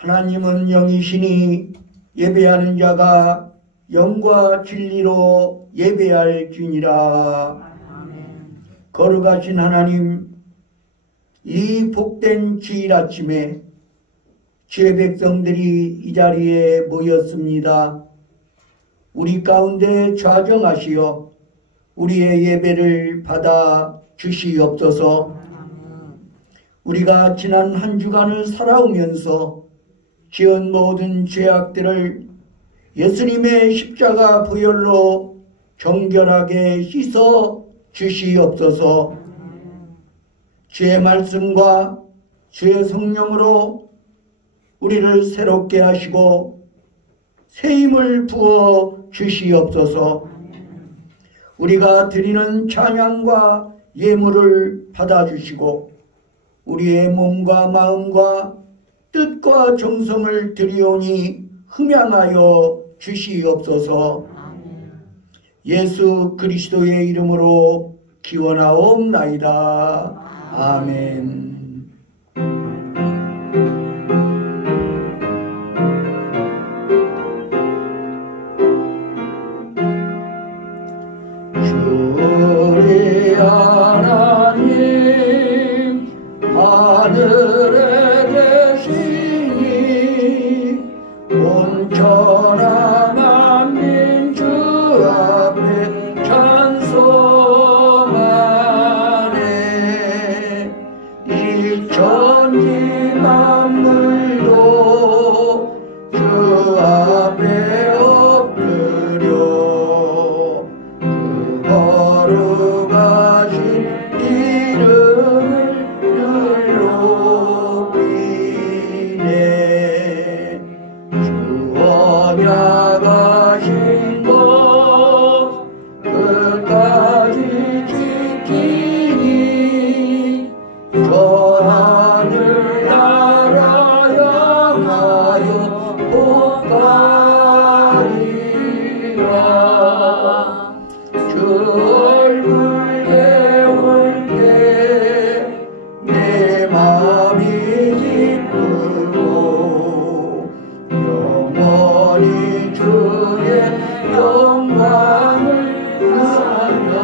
하나님은 영이시니 예배하는 자가 영과 진리로 예배할지니라. 거룩하신 하나님, 이 복된 주일 아침에 주의 백성들이 이 자리에 모였습니다. 우리 가운데 좌정하시어 우리의 예배를 받아 주시옵소서. 우리가 지난 한 주간을 살아오면서 지은 모든 죄악들을 예수님의 십자가 보혈로 정결하게 씻어 주시옵소서. 주의 말씀과 주의 성령으로 우리를 새롭게 하시고 새 힘을 부어 주시옵소서. 우리가 드리는 찬양과 예물을 받아주시고 우리의 몸과 마음과 뜻과 정성을 드리오니 흠양하여 주시옵소서. 예수 그리스도의 이름으로 기원하옵나이다. 아멘. 주의 하나님 하늘에 계시니 온전한 만민 주 앞에 찬송하네. 이 천지 만물도 주 앞에 엎드려 그 거룩하신 이름을 높이네. 주 언약하신 것 끝까지 지키니 저 하늘 나라 향하여 복가리라. 주 얼굴 배울 때 내 마음이 기쁘고 영원히 주의 영광을 찬양하리.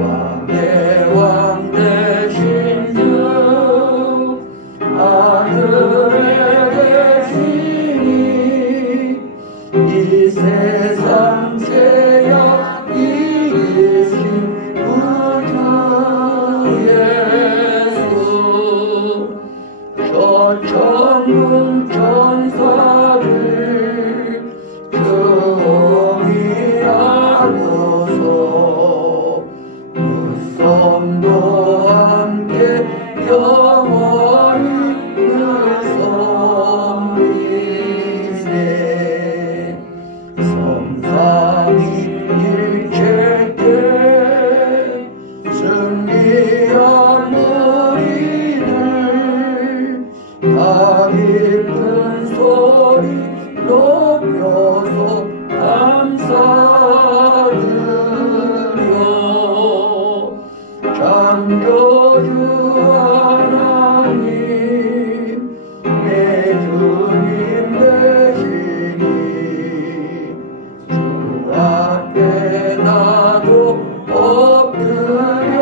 왕의 왕 되신 주 하늘에 계시니 이 세상 죄악 이기신 구주 예수. 저 천군 천사들 경외하고서 무성도 함께 영원히 섬기세. 성삼위일체께 승리한 우리들 다 기쁜 소리 높여서 감사드려. 창조주 하나님 내 주님 되시니 주 앞에 나도 엎드려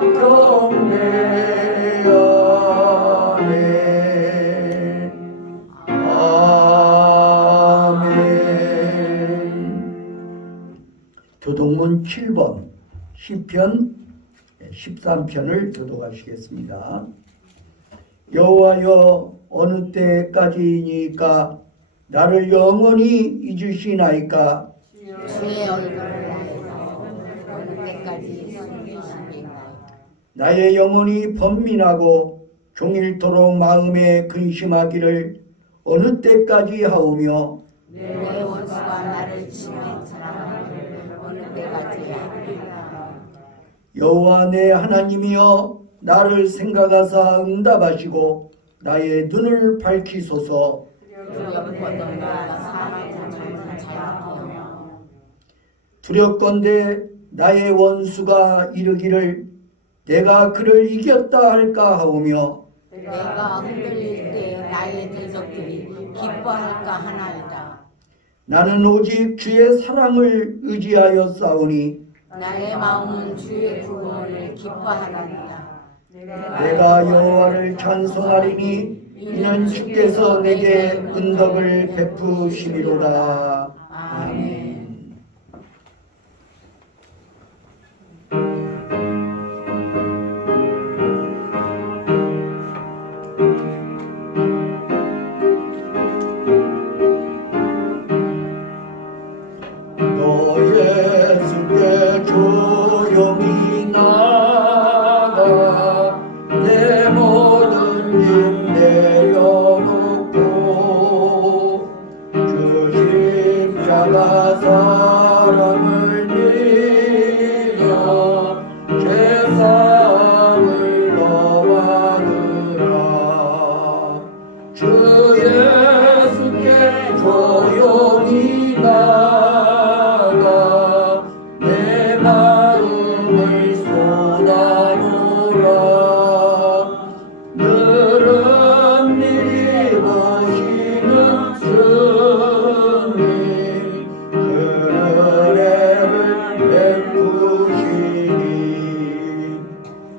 경배하네. 아멘. 교동문 7번 시편 13편을 교독하시겠습니다. 여호와여 어느 때까지이니까 나를 영원히 잊으시나이까. 주의 얼굴을 향해서 어느 때까지 숨기시니까. 나의 영혼이 번민하고 종일토록 마음에 근심하기를 어느 때까지 하오며 내 원수가 나를 치며 자랑하기를 어느 때까지 하리라. 여호와 내 하나님이여 나를 생각하사 응답하시고 나의 눈을 밝히소서. 두렵거든가 사망의 잠을 자유하며 두렵건대 나의 원수가 이르기를 내가 그를 이겼다 할까 하오며 내가 흔들릴 때 나의 대적들이 기뻐할까 하나이다. 나는 오직 주의 사랑을 의지하여 싸우니 나의 마음은 주의 구원을 기뻐하나이다. 내가 여호와를 찬송하리니 이는 주께서 내게 은덕을 베푸심이로다. 아멘. 너 예수께 조용히 나가 내 모든 짐 내려놓고 주 십자가 사랑을 믿어 죄사함을 너와 누라. 주 예수께 조용히 나가 내 마음을 쏟아놓으라. 늘은 미리 보시는 주님 그 은혜를 베푸시니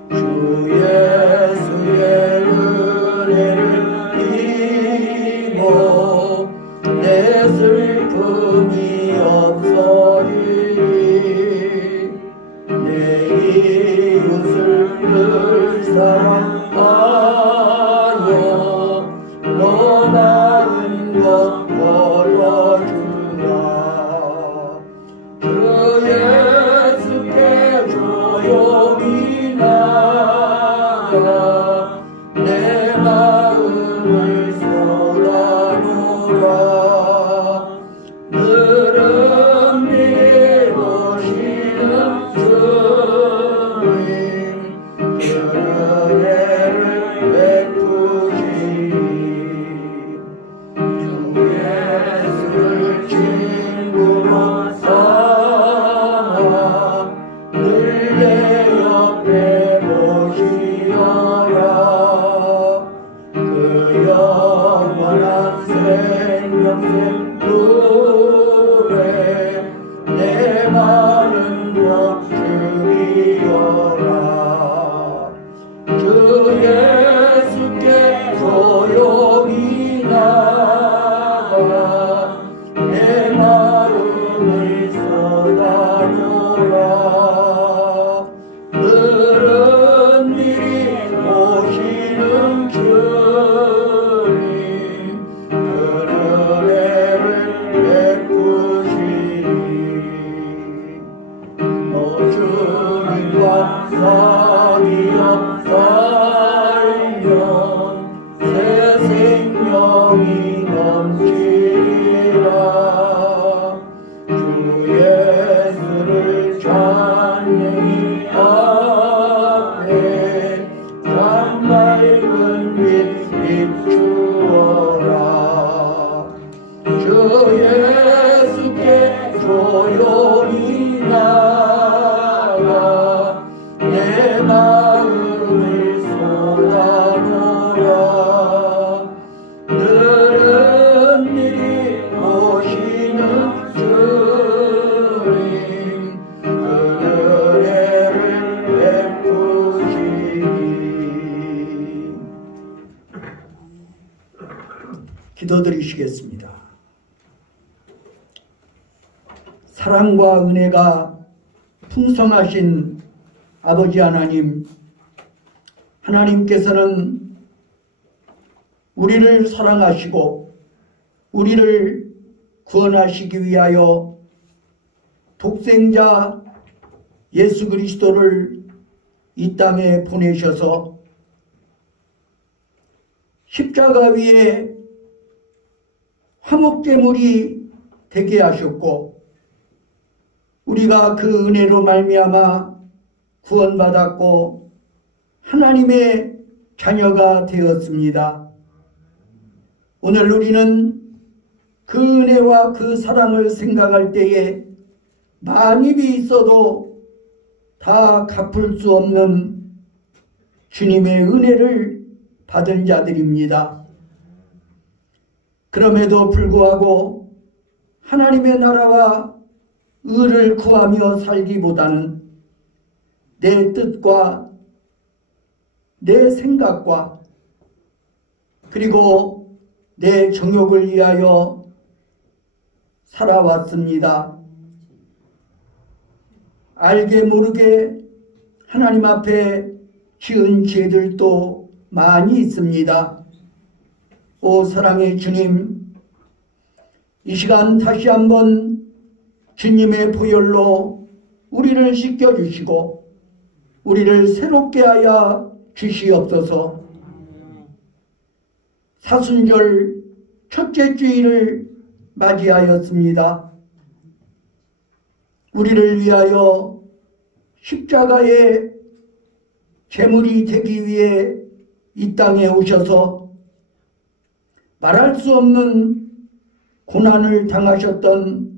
주 예수의 은혜를 입어 내 슬픔이 없어지니 내 이웃을 늘 사랑하여 너 낳은 것 보여주라. 주 예수께 조용히 나가 내 마음을 쏟아놓으라. 늘은 미리 보시는 주님 그 은혜를 베푸시니 주 예수를 친구로 삼아 늘 내 옆에 모시어라. 그 영원한 생명샘 후에 내 많은 복주이어라. 주 예수께 조용히 나가 내 마음을 쏟아놓으라. 늘은 미리 오시는 주님 그 은혜를 베푸시니 너 주님과 사귀어 살면 새 생명이 넘치리라. 주 예수를 찬양히 앞에 참 맑은 빛 비추어라. 주 예수께 조용히 나가 내 마음을 쏟아놓으라. 늘은 미리 오시는 주님 그 은혜를 베푸시니. 기도드리시겠습니다. 사랑과 은혜가 풍성하신 아버지 하나님, 하나님께서는 우리를 사랑하시고 우리를 구원하시기 위하여 독생자 예수 그리스도를 이 땅에 보내셔서 십자가 위에 화목제물이 되게 하셨고 우리가 그 은혜로 말미암아 구원받았고 하나님의 자녀가 되었습니다. 오늘 우리는 그 은혜와 그 사랑을 생각할 때에 만입이 있어도 다 갚을 수 없는 주님의 은혜를 받은 자들입니다. 그럼에도 불구하고 하나님의 나라와 의를 구하며 살기보다는 내 뜻과 내 생각과 그리고 내 정욕을 위하여 살아왔습니다. 알게 모르게 하나님 앞에 지은 죄들도 많이 있습니다. 오 사랑의 주님, 이 시간 다시 한번 주님의 보혈로 우리를 씻겨주시고 우리를 새롭게 하여 주시옵소서. 사순절 첫째 주일을 맞이하였습니다. 우리를 위하여 십자가의 제물이 되기 위해 이 땅에 오셔서 말할 수 없는 고난을 당하셨던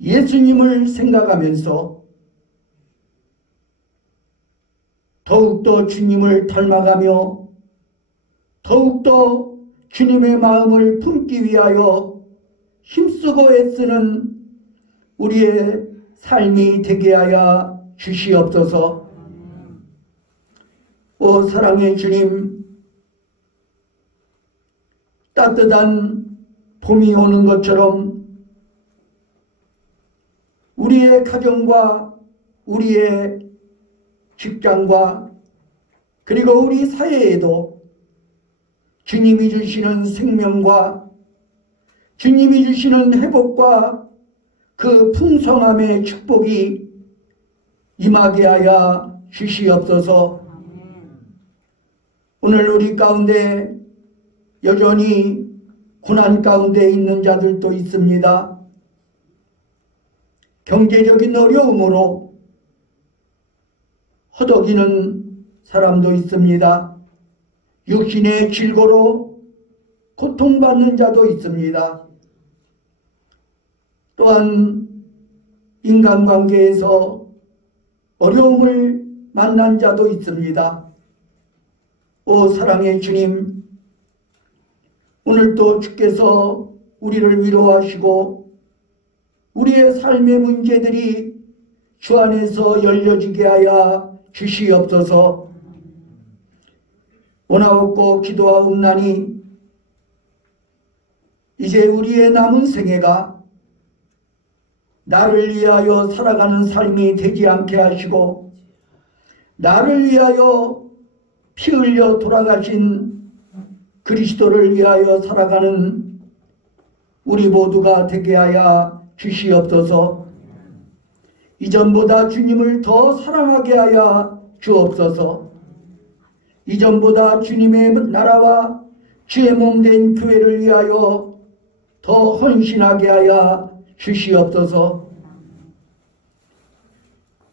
예수님을 생각하면서 더욱더 주님을 닮아가며 더욱더 주님의 마음을 품기 위하여 힘쓰고 애쓰는 우리의 삶이 되게 하여 주시옵소서. 오 사랑의 주님, 따뜻한 봄이 오는 것처럼 우리의 가정과 우리의 직장과 그리고 우리 사회에도 주님이 주시는 생명과 주님이 주시는 회복과 그 풍성함의 축복이 임하게 하여 주시옵소서. 오늘 우리 가운데 여전히 고난 가운데 있는 자들도 있습니다. 경제적인 어려움으로 허덕이는 사람도 있습니다. 육신의 질고로 고통받는 자도 있습니다. 또한 인간관계에서 어려움을 만난 자도 있습니다. 오 사랑의 주님, 오늘도 주께서 우리를 위로하시고 우리의 삶의 문제들이 주 안에서 열려지게 하여 주시옵소서. 원하옵고 기도하옵나니 이제 우리의 남은 생애가 나를 위하여 살아가는 삶이 되지 않게 하시고 나를 위하여 피 흘려 돌아가신 그리스도를 위하여 살아가는 우리 모두가 되게 하여 주시옵소서. 이전보다 주님을 더 사랑하게 하여 주옵소서. 이전보다 주님의 나라와 주의 몸된 교회를 위하여 더 헌신하게 하여 주시옵소서.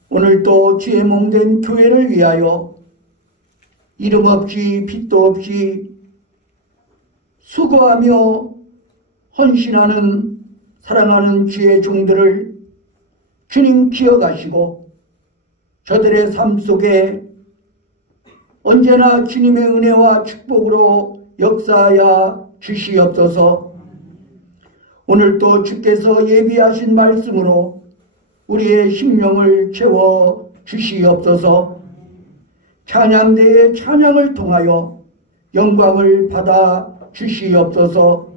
오늘도 주의 몸된 교회를 위하여 이름 없이 빚도 없이 수고하며 헌신하는 사랑하는 주의 종들을 주님 기억하시고 저들의 삶 속에 언제나 주님의 은혜와 축복으로 역사하여 주시옵소서. 오늘도 주께서 예비하신 말씀으로 우리의 심령을 채워 주시옵소서. 찬양대의 찬양을 통하여 영광을 받아 주시옵소서.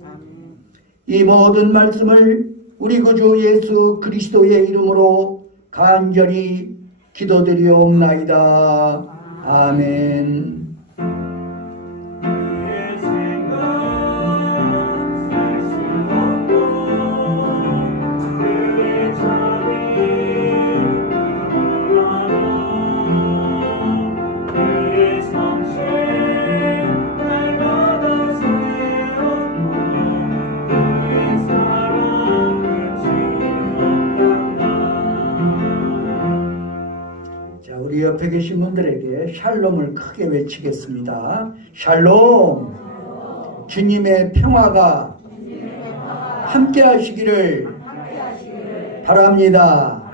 이 모든 말씀을 우리 구주 예수 그리스도의 이름으로 간절히 기도드리옵나이다. 아멘. 우리 옆에 계신 분들에게 샬롬을 크게 외치겠습니다. 샬롬. 주님의 평화가 함께 하시기를 바랍니다.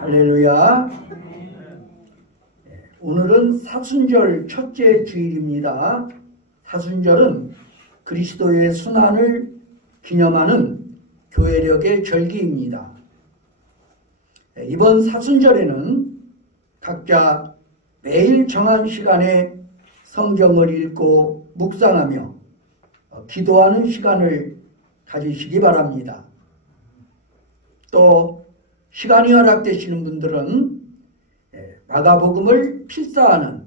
할렐루야. 오늘은 사순절 첫째 주일입니다. 사순절은 그리스도의 순환을 기념하는 교회력의 절기입니다. 이번 사순절에는 각자 매일 정한 시간에 성경을 읽고 묵상하며 기도하는 시간을 가지시기 바랍니다. 또 시간이 허락되시는 분들은 마가복음을 필사하는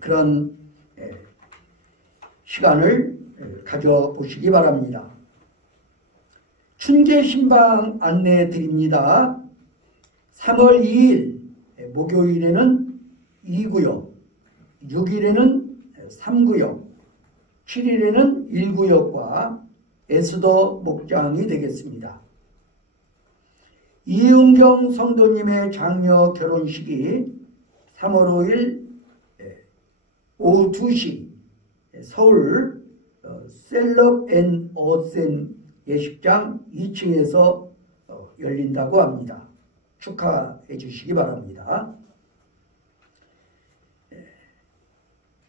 그런 시간을 가져보시기 바랍니다. 춘계신방 안내해 드립니다. 3월 2일 목요일에는 2구역, 6일에는 3구역, 7일에는 1구역과 에스더 목장이 되겠습니다. 이은경 성도님의 장녀 결혼식이 3월 5일 오후 2시 서울 셀럽 앤 어센 예식장 2층에서 열린다고 합니다. 축하해 주시기 바랍니다.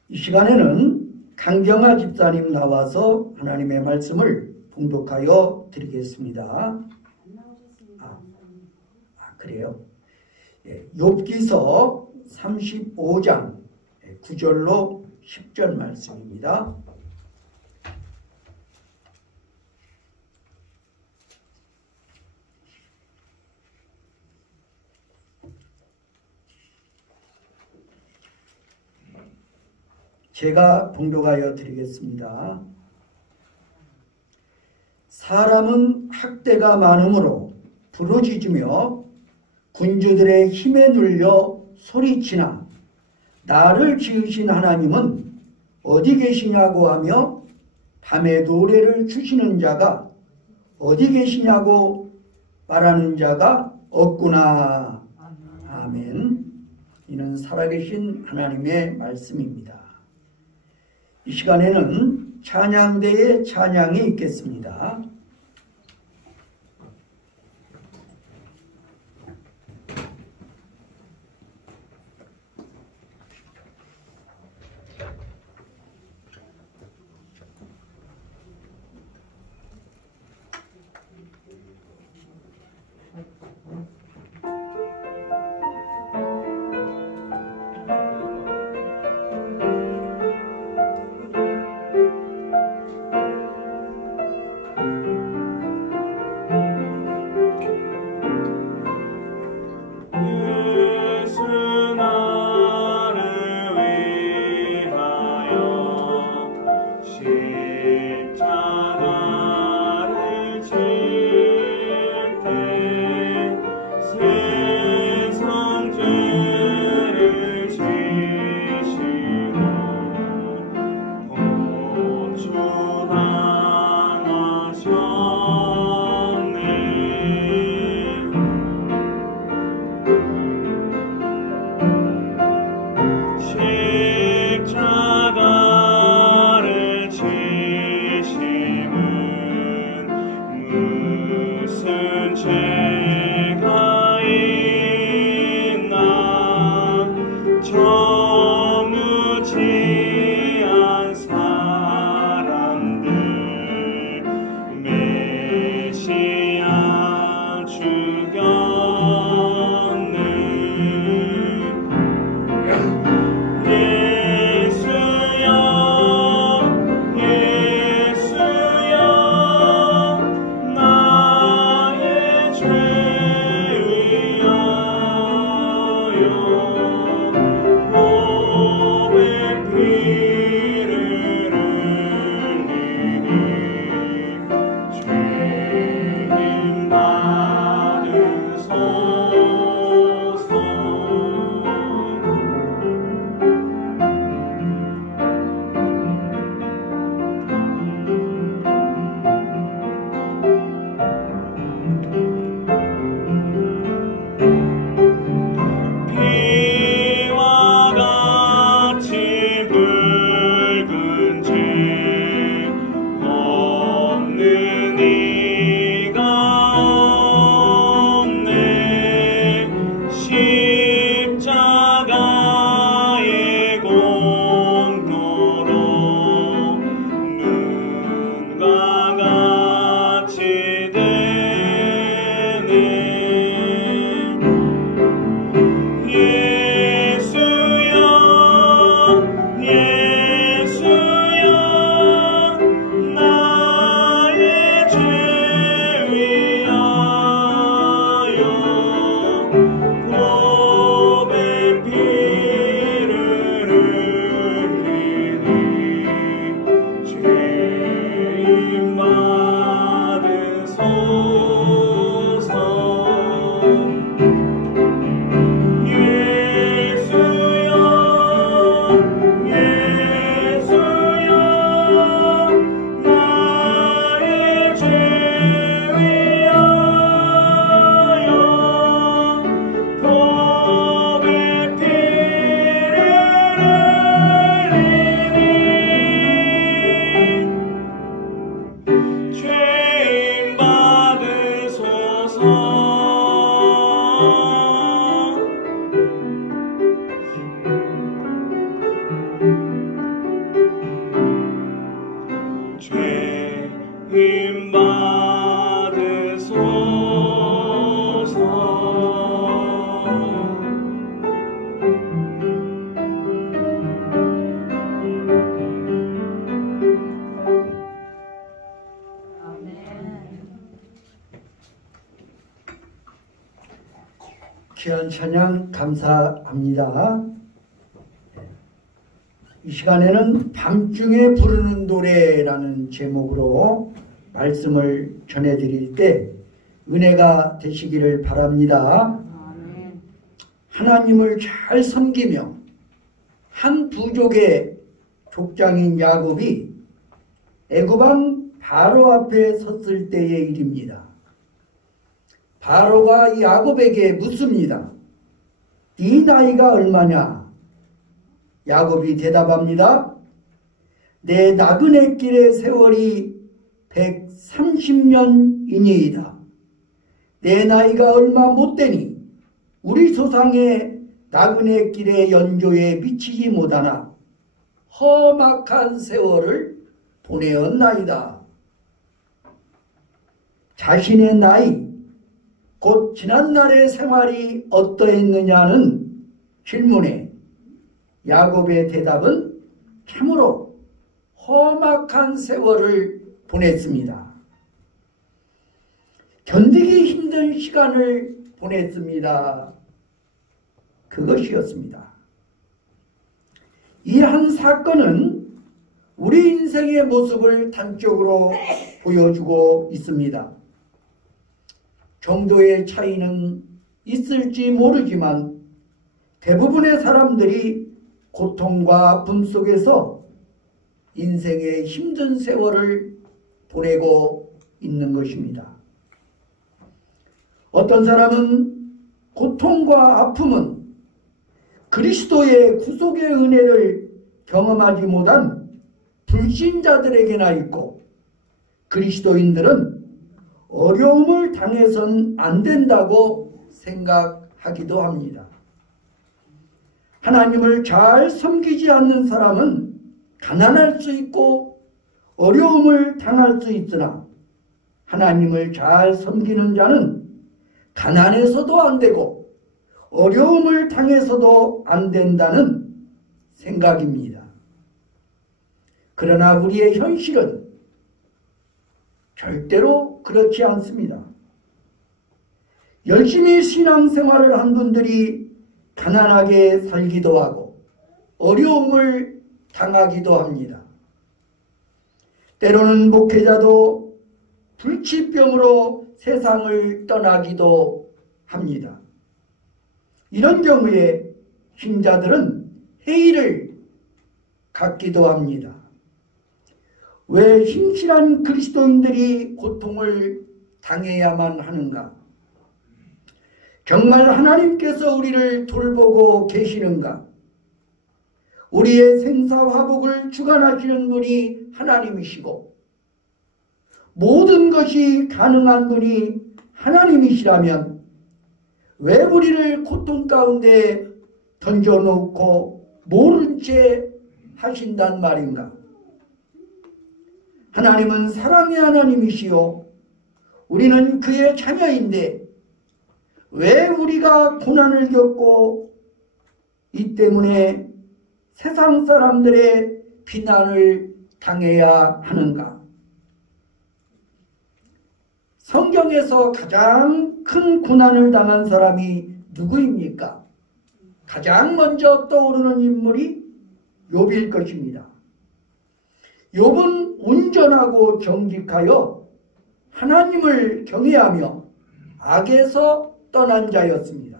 이 시간에는 강경화 집사님 나와서 하나님의 말씀을 봉독하여 드리겠습니다. 그래요? 욥기서 35장 9절로 10절 말씀입니다. 제가 봉독하여 드리겠습니다. 사람은 학대가 많으므로 부르짖으며 군주들의 힘에 눌려 소리치나 나를 지으신 하나님은 어디 계시냐고 하며 밤에 노래를 주시는 자가 어디 계시냐고 말하는 자가 없구나. 아멘. 이는 살아계신 하나님의 말씀입니다. 이 시간에는 찬양대의 찬양이 있겠습니다. 귀한 찬양 감사합니다. 이 시간에는 밤중에 부르는 노래라는 제목으로 말씀을 전해드릴 때 은혜가 되시기를 바랍니다. 하나님을 잘 섬기며 한 부족의 족장인 야곱이 애굽왕 바로 앞에 섰을 때의 일입니다. 바로가 야곱에게 묻습니다. 네 나이가 얼마냐? 야곱이 대답합니다. 내 나그네 길의 세월이 130년이니이다. 내 나이가 얼마 못되니 우리 조상의 나그네 길의 연조에 미치지 못하나 험악한 세월을 보내었나이다. 자신의 나이, 곧 지난날의 생활이 어떠했느냐는 질문에 야곱의 대답은 참으로 험악한 세월을 보냈습니다. 견디기 힘든 시간을 보냈습니다. 그것이었습니다. 이 한 사건은 우리 인생의 모습을 단적으로 보여주고 있습니다. 정도의 차이는 있을지 모르지만 대부분의 사람들이 고통과 분 속에서 인생의 힘든 세월을 보내고 있는 것입니다. 어떤 사람은 고통과 아픔은 그리스도의 구속의 은혜를 경험하지 못한 불신자들에게나 있고, 그리스도인들은 어려움을 당해선 안 된다고 생각하기도 합니다. 하나님을 잘 섬기지 않는 사람은 가난할 수 있고 어려움을 당할 수 있으나, 하나님을 잘 섬기는 자는 가난해서도 안 되고 어려움을 당해서도 안 된다는 생각입니다. 그러나 우리의 현실은 절대로 그렇지 않습니다. 열심히 신앙생활을 한 분들이 가난하게 살기도 하고 어려움을 당하기도 합니다. 때로는 목회자도 불치병으로 세상을 떠나기도 합니다. 이런 경우에 신자들은 회의를 갖기도 합니다. 왜 신실한 그리스도인들이 고통을 당해야만 하는가? 정말 하나님께서 우리를 돌보고 계시는가? 우리의 생사화복을 주관하시는 분이 하나님이시고 모든 것이 가능한 분이 하나님이시라면 왜 우리를 고통 가운데 던져놓고 모른 채 하신단 말인가? 하나님은 사랑의 하나님이시요 우리는 그의 자녀인데 왜 우리가 고난을 겪고 이 때문에 세상 사람들의 비난을 당해야 하는가? 성경에서 가장 큰 고난을 당한 사람이 누구입니까? 가장 먼저 떠오르는 인물이 욥일 것입니다. 욥은 온전하고 정직하여 하나님을 경외하며 악에서 떠난 자였습니다.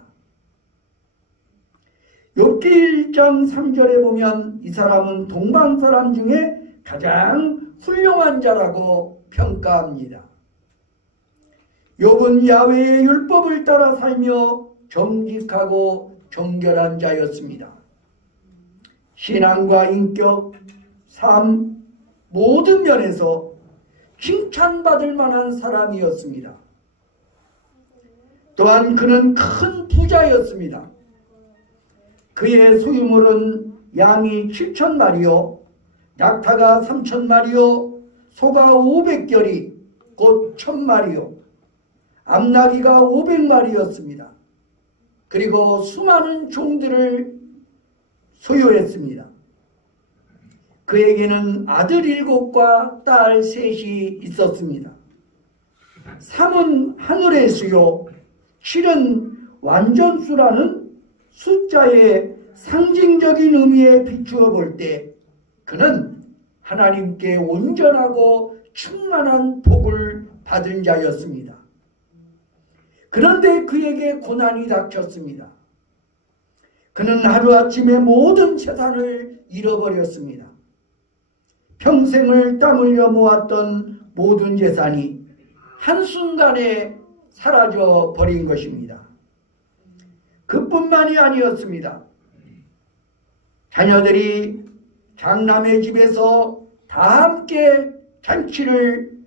욥기 1장 3절에 보면 이 사람은 동방 사람 중에 가장 훌륭한 자라고 평가합니다. 욥은 야훼의 율법을 따라 살며 정직하고 정결한 자였습니다. 신앙과 인격, 삶, 모든 면에서 칭찬받을 만한 사람이었습니다. 또한 그는 큰 부자였습니다. 그의 소유물은 양이 7,000마리요, 낙타가 3,000마리요, 소가 500결이 곧 1,000마리요, 암나귀가 500마리였습니다. 그리고 수많은 종들을 소유했습니다. 그에게는 아들 7과 딸 3이 있었습니다. 3은 하늘의 수요, 7은 완전수라는 숫자의 상징적인 의미에 비추어 볼 때 그는 하나님께 온전하고 충만한 복을 받은 자였습니다. 그런데 그에게 고난이 닥쳤습니다. 그는 하루아침에 모든 재산을 잃어버렸습니다. 평생을 땀 흘려 모았던 모든 재산이 한순간에 사라져 버린 것입니다. 그뿐만이 아니었습니다. 자녀들이 장남의 집에서 다 함께 잔치를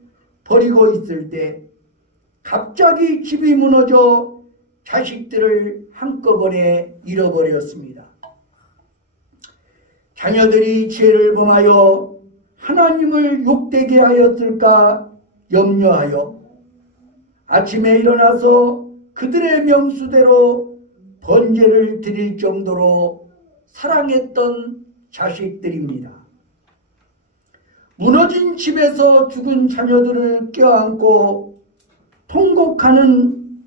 벌이고 있을 때 갑자기 집이 무너져 자식들을 한꺼번에 잃어버렸습니다. 자녀들이 죄를 범하여 하나님을 욕되게 하였을까 염려하여 아침에 일어나서 그들의 명수대로 번제를 드릴 정도로 사랑했던 자식들입니다. 무너진 집에서 죽은 자녀들을 껴안고 통곡하는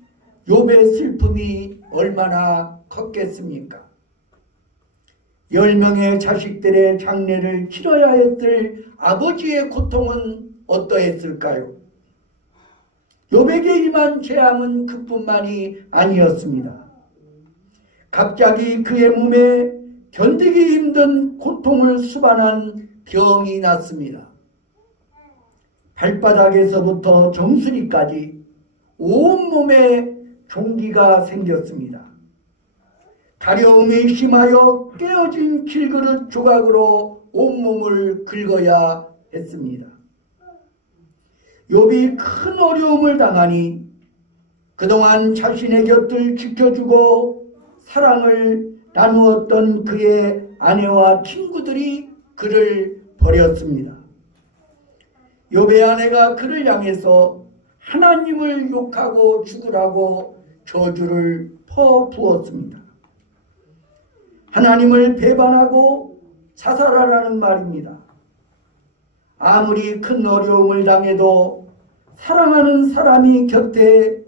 욥의 슬픔이 얼마나 컸겠습니까? 10명의 자식들의 장례를 치러야 했을 아버지의 고통은 어떠했을까요? 욥에게 임한 재앙은 그뿐만이 아니었습니다. 갑자기 그의 몸에 견디기 힘든 고통을 수반한 병이 났습니다. 발바닥에서부터 정수리까지 온몸에 종기가 생겼습니다. 가려움이 심하여 깨어진 킬그릇 조각으로 온몸을 긁어야 했습니다. 욥이 큰 어려움을 당하니 그동안 자신의 곁을 지켜주고 사랑을 나누었던 그의 아내와 친구들이 그를 버렸습니다. 욥의 아내가 그를 향해서 하나님을 욕하고 죽으라고 저주를 퍼부었습니다. 하나님을 배반하고 자살하라는 말입니다. 아무리 큰 어려움을 당해도 사랑하는 사람이 곁에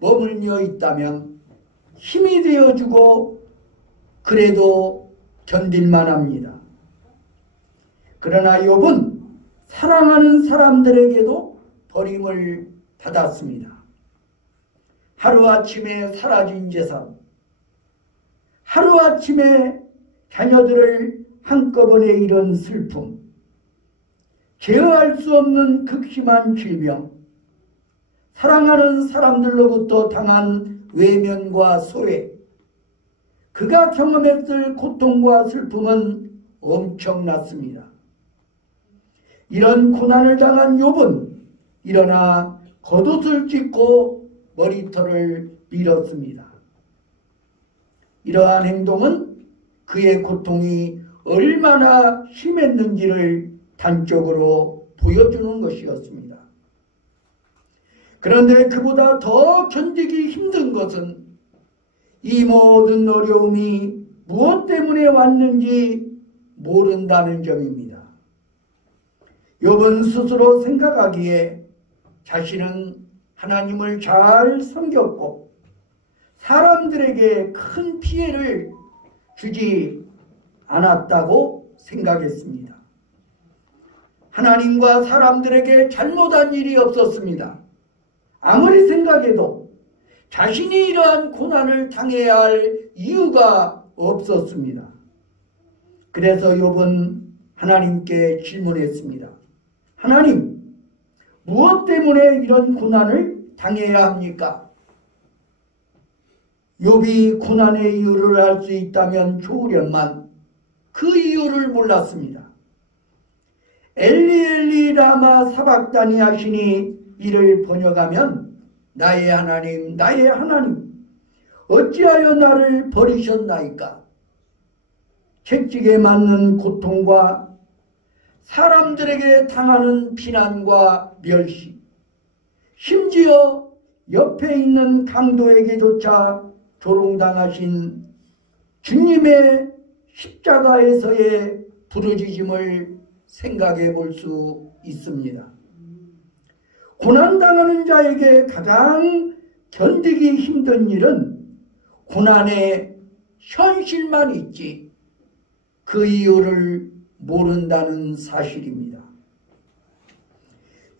머물며 있다면 힘이 되어주고 그래도 견딜만 합니다. 그러나 욥은 사랑하는 사람들에게도 버림을 받았습니다. 하루아침에 사라진 재산, 하루아침에 자녀들을 한꺼번에 잃은 슬픔, 제어할 수 없는 극심한 질병, 사랑하는 사람들로부터 당한 외면과 소외, 그가 경험했을 고통과 슬픔은 엄청났습니다. 이런 고난을 당한 욥은 일어나 겉옷을 찢고 머리털을 밀었습니다. 이러한 행동은 그의 고통이 얼마나 심했는지를 단적으로 보여주는 것이었습니다. 그런데 그보다 더 견디기 힘든 것은 이 모든 어려움이 무엇 때문에 왔는지 모른다는 점입니다. 욥은 스스로 생각하기에 자신은 하나님을 잘 섬겼고 사람들에게 큰 피해를 주지 않았다고 생각했습니다. 하나님과 사람들에게 잘못한 일이 없었습니다. 아무리 생각해도 자신이 이러한 고난을 당해야 할 이유가 없었습니다. 그래서 욥은 하나님께 질문했습니다. 하나님, 무엇 때문에 이런 고난을 당해야 합니까? 욥이 고난의 이유를 알 수 있다면 좋으련만 그 이유를 몰랐습니다. 엘리 엘리 라마 사박다니 하시니 이를 번역하면 나의 하나님 나의 하나님 어찌하여 나를 버리셨나이까? 채찍에 맞는 고통과 사람들에게 당하는 비난과 멸시, 심지어 옆에 있는 강도에게조차 조롱당하신 주님의 십자가에서의 부르짖음을 생각해 볼 수 있습니다. 고난당하는 자에게 가장 견디기 힘든 일은 고난의 현실만 있지 그 이유를 모른다는 사실입니다.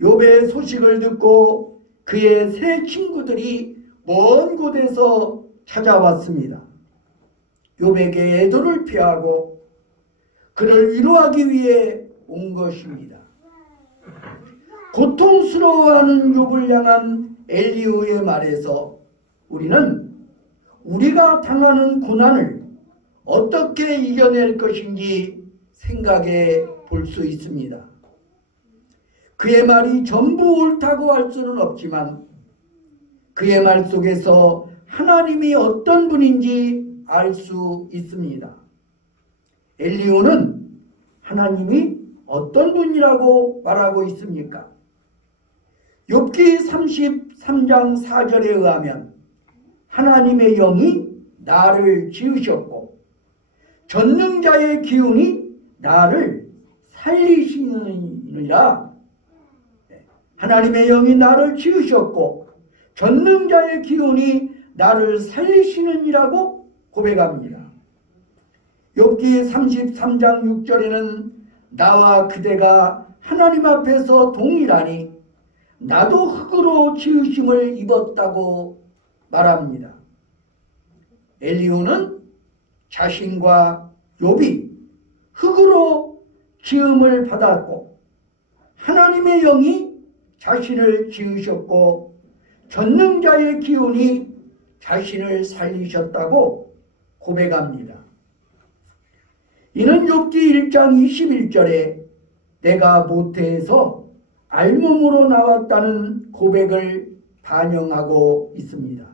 욥의 소식을 듣고 그의 세 친구들이 먼 곳에서 찾아왔습니다. 욥에게 애도를 피하고 그를 위로하기 위해 온 것입니다. 고통스러워하는 욥을 향한 엘리후의 말에서 우리는 우리가 당하는 고난을 어떻게 이겨낼 것인지 생각해 볼 수 있습니다. 그의 말이 전부 옳다고 할 수는 없지만 그의 말 속에서 하나님이 어떤 분인지 알 수 있습니다. 엘리후는 하나님이 어떤 분이라고 말하고 있습니까? 욥기 33장 4절에 의하면 하나님의 영이 나를 지으셨고 전능자의 기운이 나를 살리시느니라. 하나님의 영이 나를 지으셨고 전능자의 기운이 나를 살리시느니라고 고백합니다. 욥기 33장 6절에는 나와 그대가 하나님 앞에서 동일하니 나도 흙으로 지으심을 입었다고 말합니다. 엘리후는 자신과 욥이 흙으로 지음을 받았고 하나님의 영이 자신을 지으셨고 전능자의 기운이 자신을 살리셨다고 고백합니다. 이는 욥기 1장 21절에 내가 모태에서 알몸으로 나왔다는 고백을 반영하고 있습니다.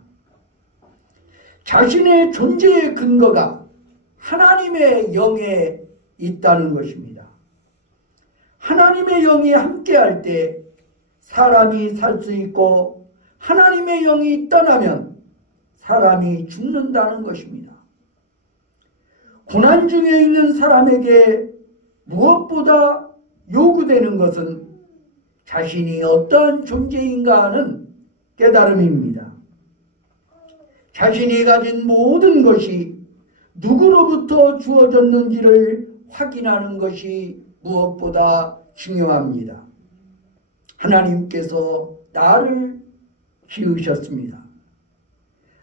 자신의 존재의 근거가 하나님의 영에 있다는 것입니다. 하나님의 영이 함께할 때 사람이 살 수 있고 하나님의 영이 떠나면 사람이 죽는다는 것입니다. 고난 중에 있는 사람에게 무엇보다 요구되는 것은 자신이 어떤 존재인가 하는 깨달음입니다. 자신이 가진 모든 것이 누구로부터 주어졌는지를 확인하는 것이 무엇보다 중요합니다. 하나님께서 나를 지으셨습니다.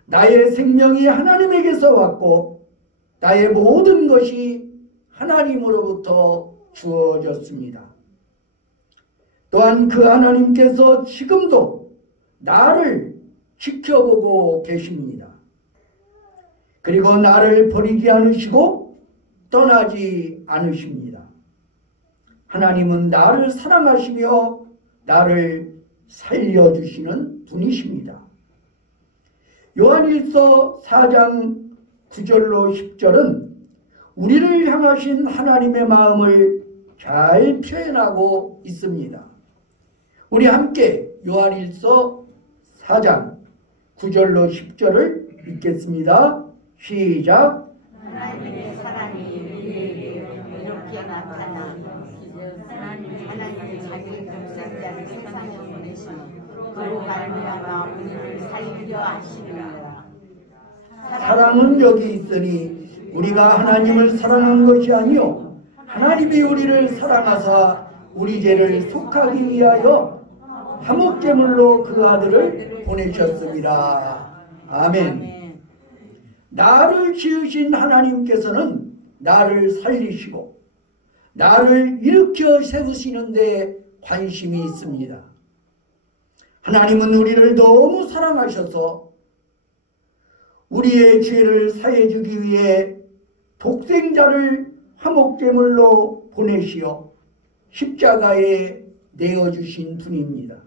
나의 생명이 하나님에게서 왔고 나의 모든 것이 하나님으로부터 주어졌습니다. 또한 그 하나님께서 지금도 나를 지켜보고 계십니다. 그리고 나를 버리지 않으시고 떠나지 않으십니다. 하나님은 나를 사랑하시며 나를 살려주시는 분이십니다. 요한일서 4장 9절로 10절은 우리를 향하신 하나님의 마음을 잘 표현하고 있습니다. 우리 함께 요한일서 4장 9절로 10절을 읽겠습니다. 시작. 하나님의 사랑이 우리에게 이렇게 나타나 하나님이 자기 독생자를 세상에 보내시니 그로 말미암아 우리를 살리려 하시느니라. 사랑은 여기 있으니 우리가 하나님을 사랑한 것이 아니요 하나님이 우리를 사랑하사 우리 죄를 속하기 위하여 화목제물로 그 아들을 보내셨습니다. 아멘. 나를 지으신 하나님께서는 나를 살리시고 나를 일으켜 세우시는 데 관심이 있습니다. 하나님은 우리를 너무 사랑하셔서 우리의 죄를 사해주기 위해 독생자를 화목제물로 보내시어 십자가에 내어주신 분입니다.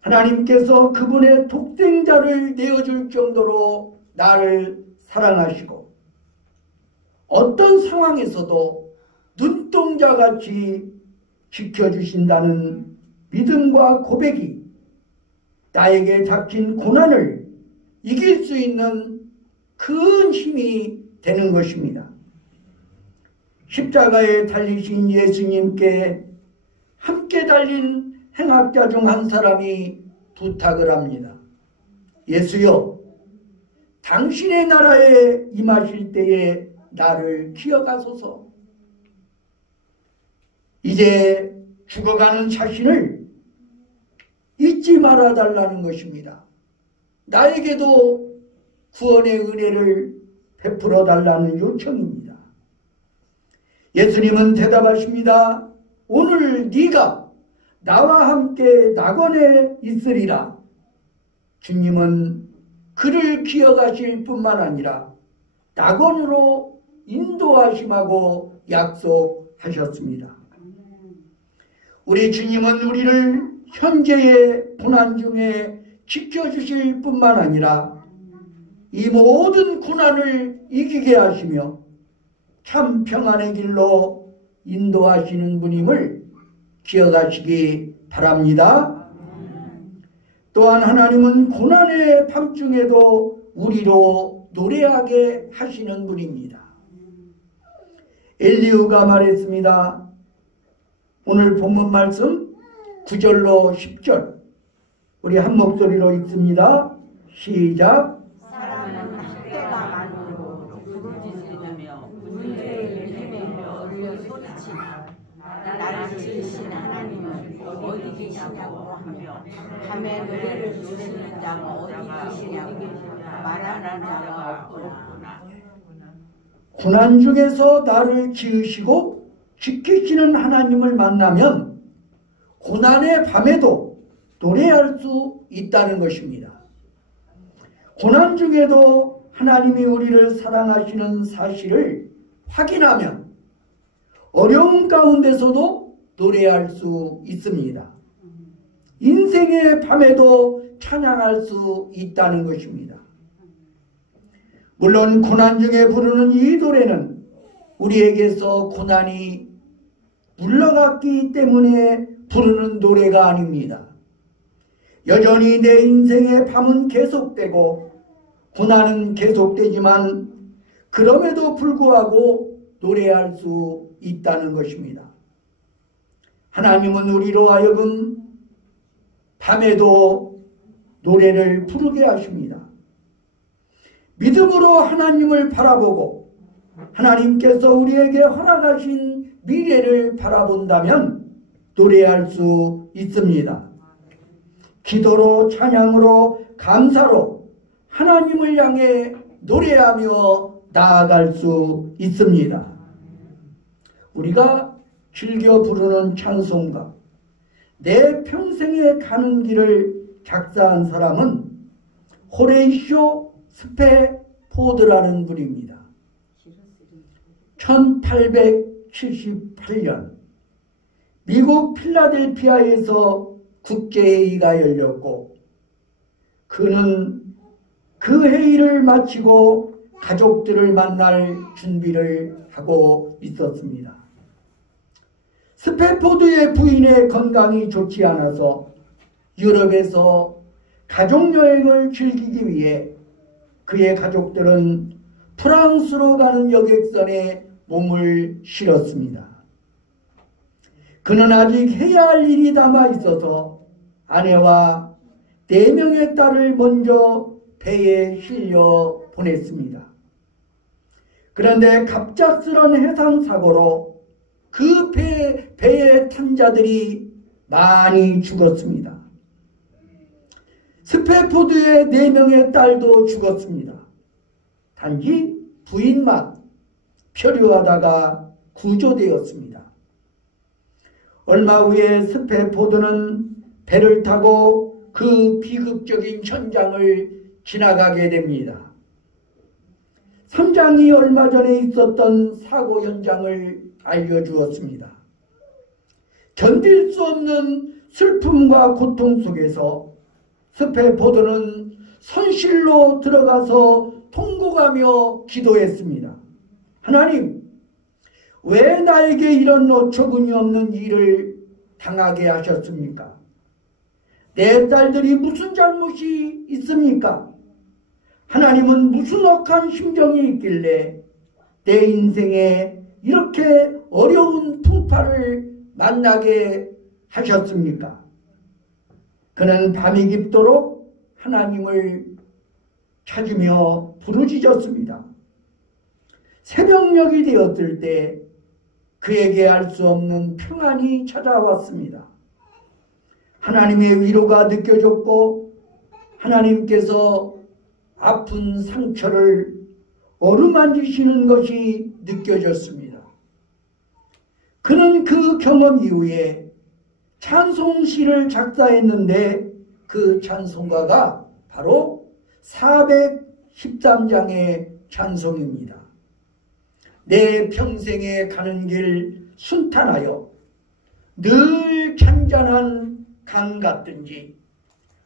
하나님께서 그분의 독생자를 내어줄 정도로 나를 사랑하시고 어떤 상황에서도 눈동자같이 지켜주신다는 믿음과 고백이 나에게 닥친 고난을 이길 수 있는 큰 힘이 되는 것입니다. 십자가에 달리신 예수님께 함께 달린 행악자 중 한 사람이 부탁을 합니다. 예수여, 당신의 나라에 임하실 때에 나를 기억하소서. 이제 죽어가는 자신을 잊지 말아달라는 것입니다. 나에게도 구원의 은혜를 베풀어 달라는 요청입니다. 예수님은 대답하십니다. 오늘 네가 나와 함께 낙원에 있으리라. 주님은 그를 기억하실 뿐만 아니라 낙원으로 인도하심하고 약속하셨습니다. 우리 주님은 우리를 현재의 고난 중에 지켜주실 뿐만 아니라 이 모든 고난을 이기게 하시며 참 평안의 길로 인도하시는 분임을 기억하시기 바랍니다. 또한 하나님은 고난의 밤중에도 우리로 노래하게 하시는 분입니다. 엘리후가 말했습니다. 오늘 본문 말씀 9절로 10절 우리 한 목소리로 읽습니다. 시작. 사람은 학대가 많으로 부르짖으며 문제를 헤매며 얼려 소리치나 나를 지으신 하나님은 어디 계시냐고 하며 밤에 노래를 부르시는 자가 어디 계시냐고 말하는 자가 없구나. 고난 중에서 나를 지으시고 지키시는 하나님을 만나면 고난의 밤에도 노래할 수 있다는 것입니다. 고난 중에도 하나님이 우리를 사랑하시는 사실을 확인하면 어려운 가운데서도 노래할 수 있습니다. 인생의 밤에도 찬양할 수 있다는 것입니다. 물론 고난 중에 부르는 이 노래는 우리에게서 고난이 물러갔기 때문에 부르는 노래가 아닙니다. 여전히 내 인생의 밤은 계속되고 고난은 계속되지만 그럼에도 불구하고 노래할 수 있다는 것입니다. 하나님은 우리로 하여금 밤에도 노래를 부르게 하십니다. 믿음으로 하나님을 바라보고 하나님께서 우리에게 허락하신 미래를 바라본다면 노래할 수 있습니다. 기도로 찬양으로 감사로 하나님을 향해 노래하며 나아갈 수 있습니다. 우리가 즐겨 부르는 찬송가 내 평생에 가는 길을 작사한 사람은 호레이쇼 스페포드라는 분입니다. 1878년 미국 필라델피아에서 국제회의가 열렸고 그는 그 회의를 마치고 가족들을 만날 준비를 하고 있었습니다. 스페포드의 부인의 건강이 좋지 않아서 유럽에서 가족여행을 즐기기 위해 그의 가족들은 프랑스로 가는 여객선에 몸을 실었습니다. 그는 아직 해야 할 일이 남아 있어서 아내와 4명의 딸을 먼저 배에 실려 보냈습니다. 그런데 갑작스런 해상사고로 그 배에 탄 자들이 많이 죽었습니다. 스페포드의 4명의 딸도 죽었습니다. 단지 부인만 표류하다가 구조되었습니다. 얼마 후에 스페포드는 배를 타고 그 비극적인 현장을 지나가게 됩니다. 선장이 얼마 전에 있었던 사고 현장을 알려주었습니다. 견딜 수 없는 슬픔과 고통 속에서 스페포드는 선실로 들어가서 통곡하며 기도했습니다. 하나님, 왜 나에게 이런 어처구니 없는 일을 당하게 하셨습니까? 내 딸들이 무슨 잘못이 있습니까? 하나님은 무슨 억한 심정이 있길래 내 인생에 이렇게 어려운 풍파를 만나게 하셨습니까? 그는 밤이 깊도록 하나님을 찾으며 부르짖었습니다. 새벽녘이 되었을 때 그에게 알 수 없는 평안이 찾아왔습니다. 하나님의 위로가 느껴졌고 하나님께서 아픈 상처를 어루만지시는 것이 느껴졌습니다. 그는 그 경험 이후에 찬송시를 작사했는데 그 찬송가가 바로 413장의 찬송입니다. 내 평생에 가는 길 순탄하여 늘 잔잔한 강 같든지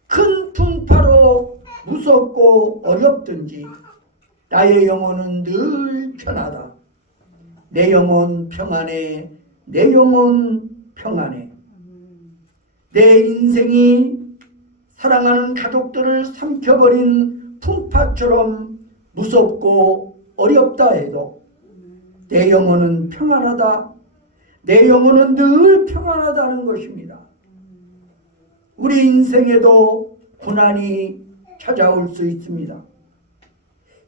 큰 풍파로 무섭고 어렵든지 나의 영혼은 늘 편하다. 내 영혼 평안해. 내 영혼 평안해. 내 인생이 사랑하는 가족들을 삼켜버린 풍파처럼 무섭고 어렵다 해도 내 영혼은 평안하다. 내 영혼은 늘 평안하다는 것입니다. 우리 인생에도 고난이 찾아올 수 있습니다.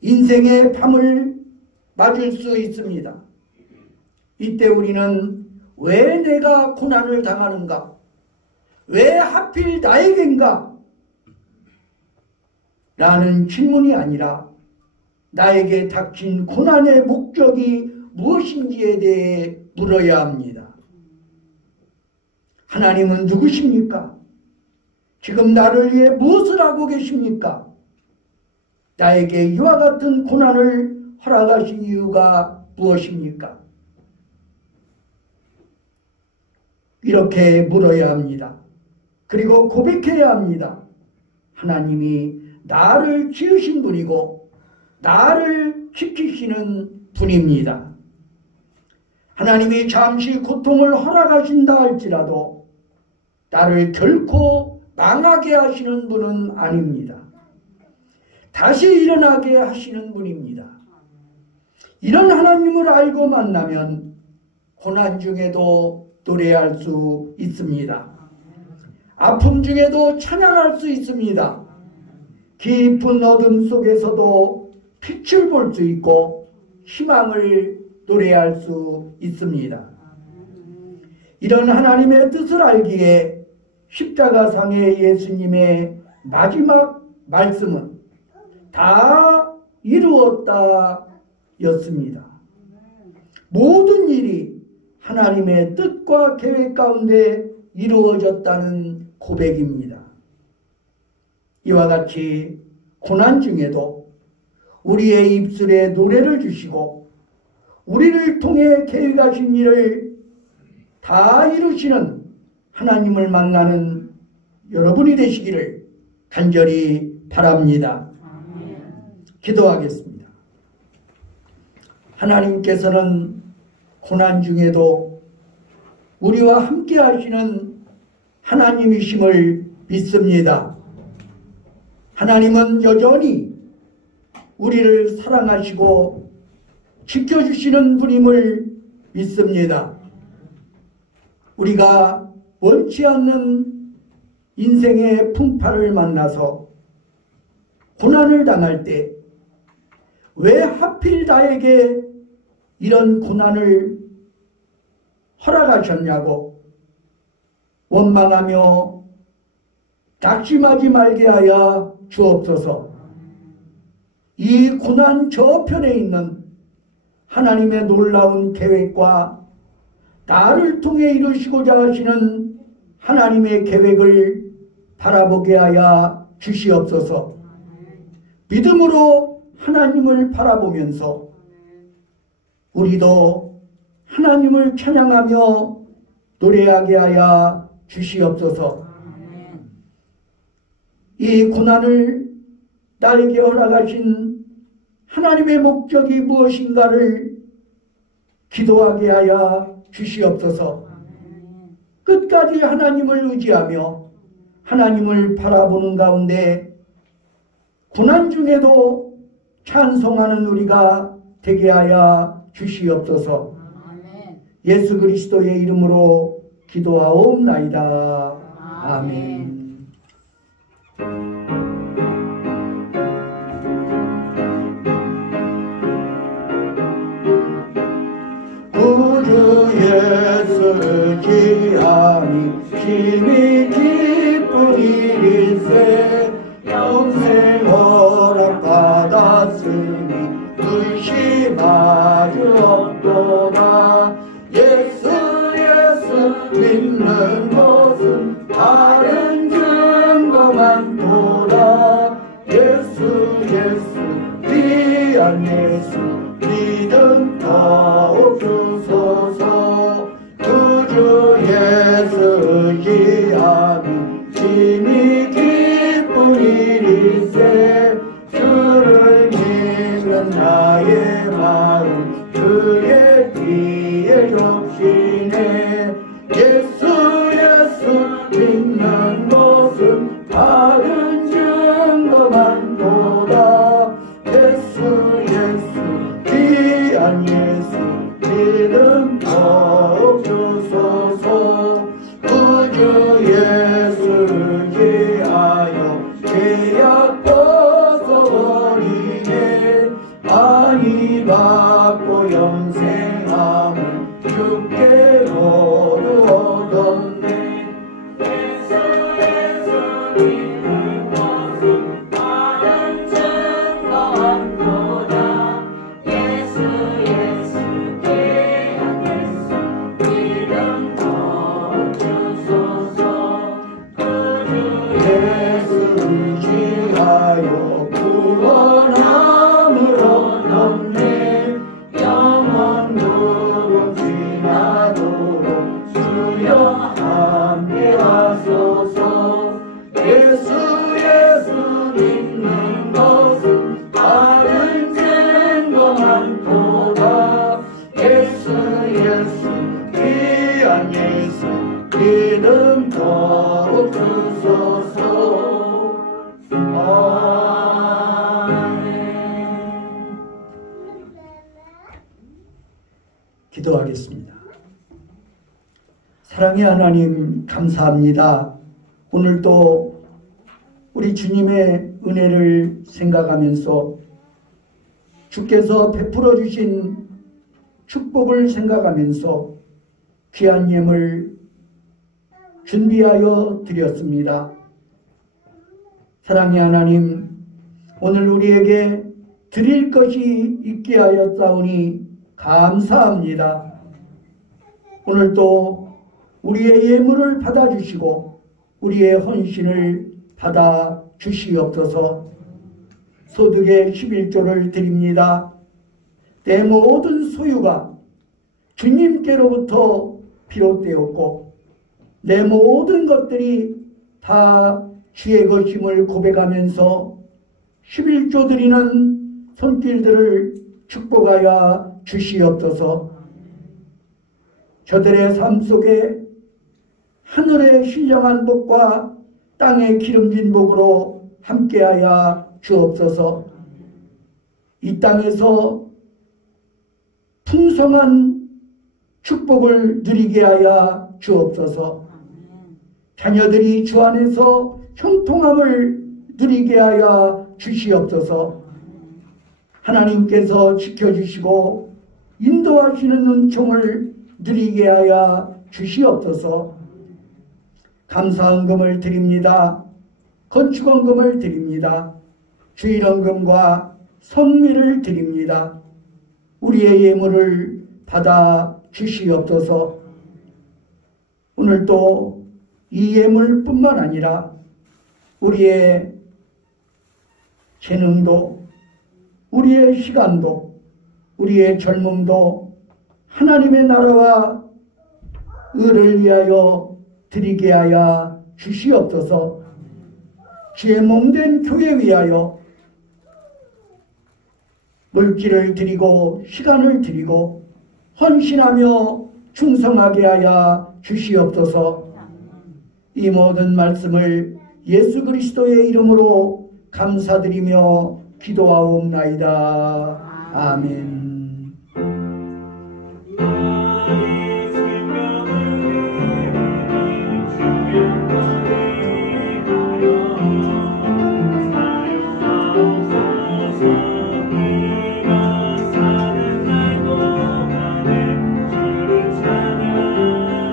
인생의 밤을 맞을 수 있습니다. 이때 우리는 왜 내가 고난을 당하는가? 왜 하필 나에겐가? 라는 질문이 아니라 나에게 닥친 고난의 목적이 무엇인지에 대해 물어야 합니다. 하나님은 누구십니까? 지금 나를 위해 무엇을 하고 계십니까? 나에게 이와 같은 고난을 허락하신 이유가 무엇입니까? 이렇게 물어야 합니다. 그리고 고백해야 합니다. 하나님이 나를 지으신 분이고 나를 지키시는 분입니다. 하나님이 잠시 고통을 허락하신다 할지라도 나를 결코 망하게 하시는 분은 아닙니다. 다시 일어나게 하시는 분입니다. 이런 하나님을 알고 만나면 고난 중에도 노래할 수 있습니다. 아픔 중에도 찬양할 수 있습니다. 깊은 어둠 속에서도 빛을 볼 수 있고 희망을 노래할 수 있습니다. 이런 하나님의 뜻을 알기에 십자가상의 예수님의 마지막 말씀은 다 이루었다 였습니다. 모든 일이 하나님의 뜻과 계획 가운데 이루어졌다는 고백입니다. 이와 같이 고난 중에도 우리의 입술에 노래를 주시고 우리를 통해 계획하신 일을 다 이루시는 하나님을 만나는 여러분이 되시기를 간절히 바랍니다. 기도하겠습니다. 하나님께서는 고난 중에도 우리와 함께 하시는 하나님이심을 믿습니다. 하나님은 여전히 우리를 사랑하시고 지켜주시는 분임을 믿습니다. 우리가 원치 않는 인생의 풍파를 만나서 고난을 당할 때 왜 하필 나에게 이런 고난을 허락하셨냐고 원망하며 낙심하지 말게 하여 주옵소서. 이 고난 저편에 있는 하나님의 놀라운 계획과 나를 통해 이루시고자 하시는 하나님의 계획을 바라보게 하여 주시옵소서. 믿음으로 하나님을 바라보면서 우리도 하나님을 찬양하며 노래하게 하여 주시옵소서. 이 고난을 나에게 허락하신 하나님의 목적이 무엇인가를 기도하게 하여 주시옵소서. 끝까지 하나님을 의지하며 하나님을 바라보는 가운데 고난 중에도 찬송하는 우리가 되게 하여 주시옵소서. 예수 그리스도의 이름으로 기도하옵나이다. 아멘. 의지함이 심히 기쁜 일일세. 영생 허락받았으니 의심할 수 없도다. 예수 믿는 것은 다른 증거만 도다. 예수 귀한 예수 믿음 더욱 주소서. 구주 예수 의지함이 심히 기쁜 일일세. 주를 믿는 나의 마음 그의 뒤에 좁시네. 예수 믿는 것은 다른 증거만 도다. 예수 귀한 예수 믿음 더욱 주소서. 구주 예수 의지하여 죄악 벗어버리네. 안위 받고 영생함을 주께 모두 얻었네. 예수 믿는 것은 다른 증거만 도다. 예수 귀한 예수 믿음 더욱 주소서. 구주 예수 의지하여 구원함을 얻었네. 영원 누구 지나도록 주여 함께하소서. 예수 믿는 것은 다른 증거만 도다. 예수 귀한 예수 믿음 더욱 주소서. 아멘. 기도하겠습니다. 사랑의 하나님, 감사합니다. 오늘도 우리 주님의 은혜를 생각하면서 주께서 베풀어 주신 축복을 생각하면서 귀한 예물 준비하여 드렸습니다. 사랑의 하나님, 오늘 우리에게 드릴 것이 있게 하였사오니 감사합니다. 오늘도 우리의 예물을 받아주시고 우리의 헌신을 받아 주시옵소서. 소득의 11조를 드립니다. 내 모든 소유가 주님께로부터 비롯되었고 내 모든 것들이 다 주의 것임을 고백하면서 11조 드리는 손길들을 축복하여 주시옵소서. 저들의 삶 속에 하늘의 신령한 복과 땅의 기름진 복으로 함께하여 주옵소서. 이 땅에서 풍성한 축복을 누리게 하여 주옵소서. 자녀들이 주 안에서 형통함을 누리게 하여 주시옵소서. 하나님께서 지켜주시고 인도하시는 은총을 누리게 하여 주시옵소서. 감사헌금을 드립니다. 건축헌금을 드립니다. 주일헌금과 성미를 드립니다. 우리의 예물을 받아 주시옵소서. 오늘도 이 예물뿐만 아니라 우리의 재능도, 우리의 시간도, 우리의 젊음도 하나님의 나라와 의를 위하여 드리게 하여 주시옵소서. 주의 몸된 교회 위하여 물질을 드리고 시간을 드리고 헌신하며 충성하게 하여 주시옵소서. 이 모든 말씀을 예수 그리스도의 이름으로 감사드리며 기도하옵나이다. 아멘. 사는 날도 간에 주를 찬양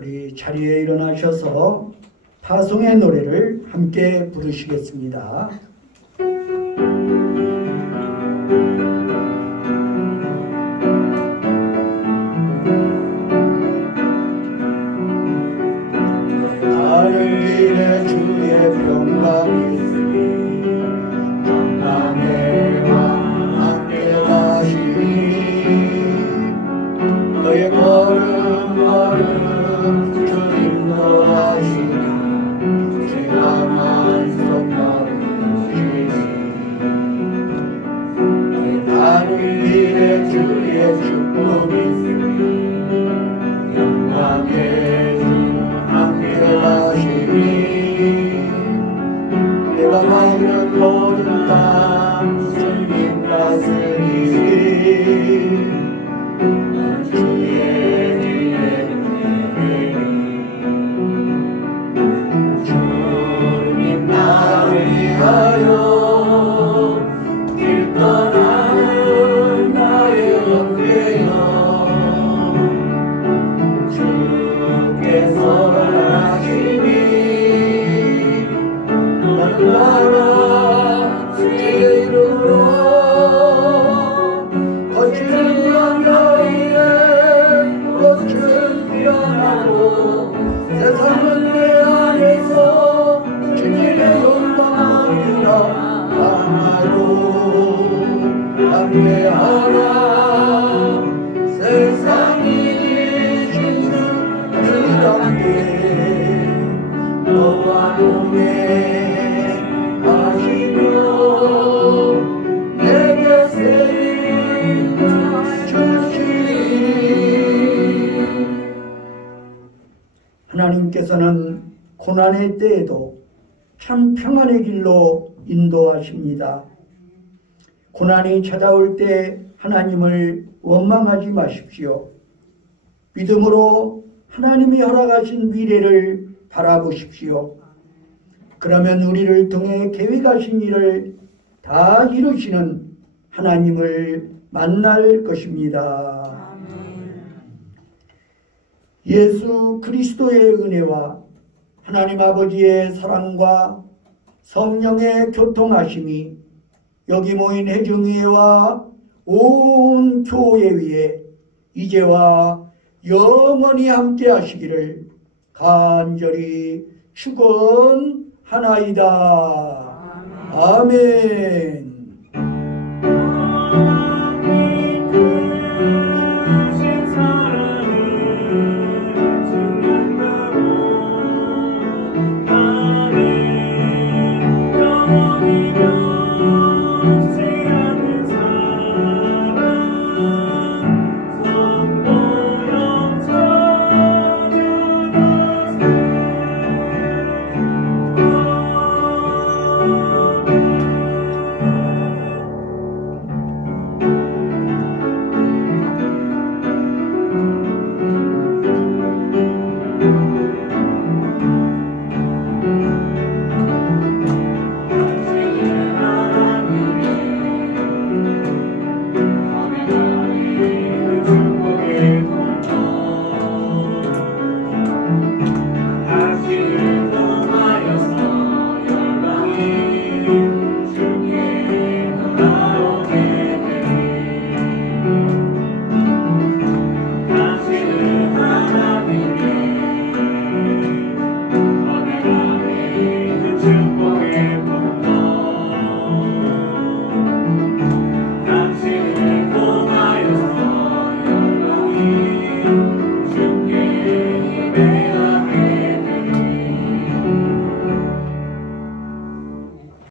우리 자리에 일어나셔서 파송의 노래를 함께 부르시겠습니다. 가는 길에 주의 평강이 있으니 평강의 왕 함께 가시니 너의 걸음 주 인도하시니 제가 만성하시니 너의 가는 길에 주의 축복이 있으니 영광의 내가 받는 모든 땅 주님 다스리시 주의 주님 나를 위하여 길 떠나는 나의 어깨여 주께서 나라 주의 이름으로 거친 양다리에 꽃은 피어나고 세상은 내 안에서 주님의 영광이라 하나로 함께하라 세상이 주를 함께 너와 동행 하나님께서는 고난의 때에도 참 평안의 길로 인도하십니다. 고난이 찾아올 때 하나님을 원망하지 마십시오. 믿음으로 하나님이 허락하신 미래를 바라보십시오. 그러면 우리를 통해 계획하신 일을 다 이루시는 하나님을 만날 것입니다. 예수 그리스도의 은혜와 하나님 아버지의 사랑과 성령의 교통하심이 여기 모인 회중위와 온 교회 위에 이제와 영원히 함께 하시기를 간절히 축원하나이다. 아멘. 주께